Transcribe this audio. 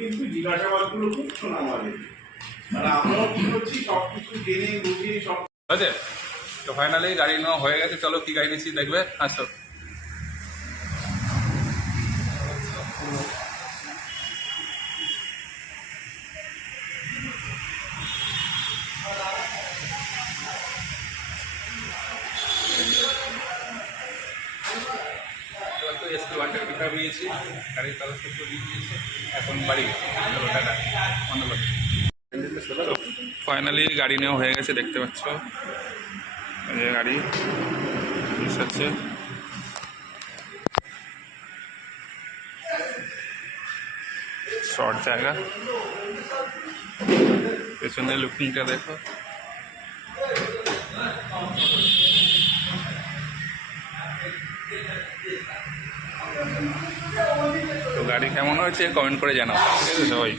কিন্তু জিজ্ঞাসাবাদগুলো খুব শোনা আমাদের, মানে আমরাও কি করছি সবকিছু জেনে বুঝিয়ে সব আছে। তো ফাইনালি গাড়ি নেওয়া হয়ে গেছে। চলো কি গাড়ি নিচ্ছি দেখবে, আসো। তো এসপি ওয়ানটার পিকআপ নিয়েছি, গাড়ির কাগজপত্র দিয়ে দিয়েছে, এখন বাড়ি। চলো টাটা, ধন্যবাদ। তো ফাইনালি গাড়ি নেওয়া হয়ে গেছে, দেখতে পাচ্ছ এই যে গাড়ি এসেছে। শর্ট জায়গা, পেছনে লুকিংটা দেখো। তো গাড়ি কেমন হয়েছে কমেন্ট করে জানাও, ঠিক আছে সবাই।